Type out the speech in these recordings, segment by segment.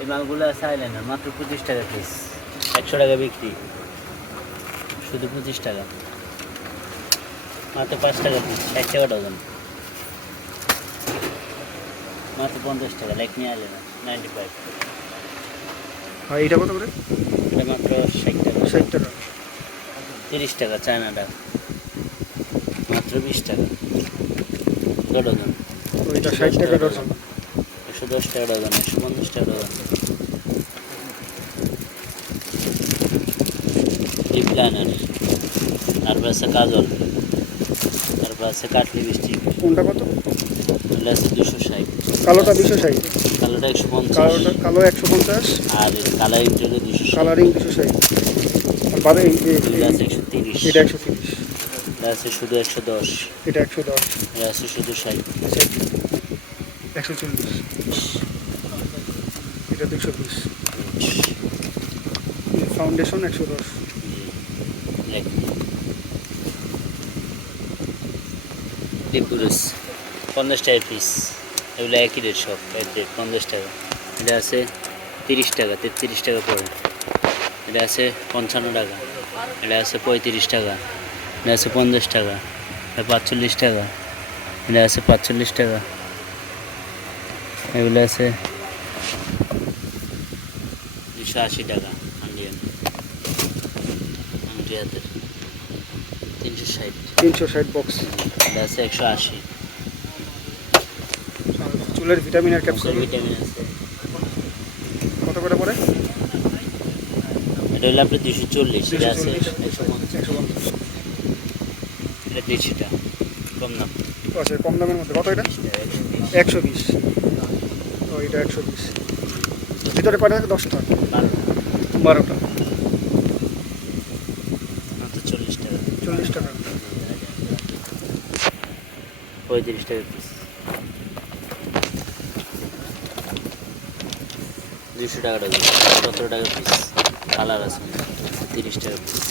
এই মালগুলো আছে আইলাইনার মাত্র 25 টাকা পিস, 100 টাকা বিক্রি, শুধু 25 টাকা, মাত্র 5 টাকা পিস, 60 টাকা ডজন, মাত্র 50 টাকা। লেকমি আইলাইনার 95, আর এইটা কত করে? এটা মাত্র 60 টাকা। 60 টাকা। 30 টাকা চায়নাটা, মাত্র 20 টাকা ডজন। ওইটা 60 টাকা ডজন। 110 টাকা ডজন, 150 টাকা ডজন। লিপ লাইনার, তারপর আছে কাজল, তারপর আছে কাটলি লিপস্টিক। কোনটা কত? এগুলো আছে 260, কালোটা 260, কালোটা 150, কালো 150, আর কালারিং হলো 260, কালারিং 260, আর বাদে এগুলো আছে 130, এটা 130, এটা আছে শুধু 110, এটা 110, এটা আছে শুধু 60, 140, এটা 220, ফাউন্ডেশন 110। লিপুরুস 50 টাকা পিস, এগুলো একই রেট, সব এক রেট 50 টাকা। এটা আছে 30 টাকা, 33 টাকা পড়ে। এটা আছে 55 টাকা, এটা আছে 35 টাকা, এটা আছে 50 টাকা, এটা 45 টাকা, এটা আছে 45 টাকা, এগুলো আছে 280 টাকা। ইন্ডিয়ান হাতের 360, 360 বক্স। এটা আছে 180। চুলের ভিটামিনের ক্যাপসুল ভিটামিন আছে, কত করে পড়ে? এটা হলো আপনার 240, এটা আছে 150, 150। এটা 150 টাকা, কম দাম। আচ্ছা, কম দামের মধ্যে কত এটা? 120। ও, এটা 120। ভিতরে কয়টা থাকে? 10টা, 12টা, মাত্র 40 টাকা, 40 টাকা। 35 টাকা পিস, 200 টাকা ডজন, 17 টাকা পিস। কালার আছে 30 টাকা পিস,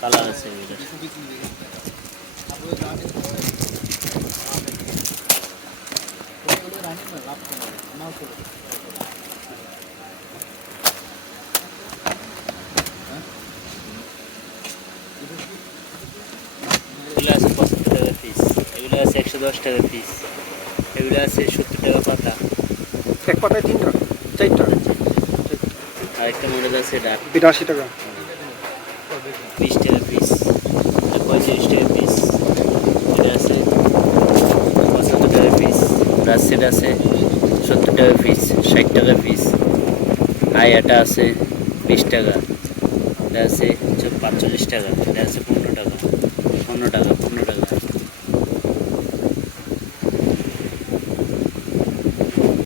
কালার আছে এগুলো। এগুলো আছে 75 টাকা পিস, এগুলো আছে 110 টাকা পিস, এগুলো আছে 70 টাকা পাতা। এক পাতায় 3টা, 4টা। আরেকটা মডেল আছে এটা এটা 80 টাকা। 20 টাকা পিস, এটা 35 টাকা পিস, এটা আছে 75 টাকা পিস, ব্রাসেট আছে 70 টাকা পিস, 60 টাকা পিস, আয়াটা আছে 20 টাকা, এটা আছে 45 টাকা, এটা আছে 15 টাকা, 15 টাকা, 15 টাকা।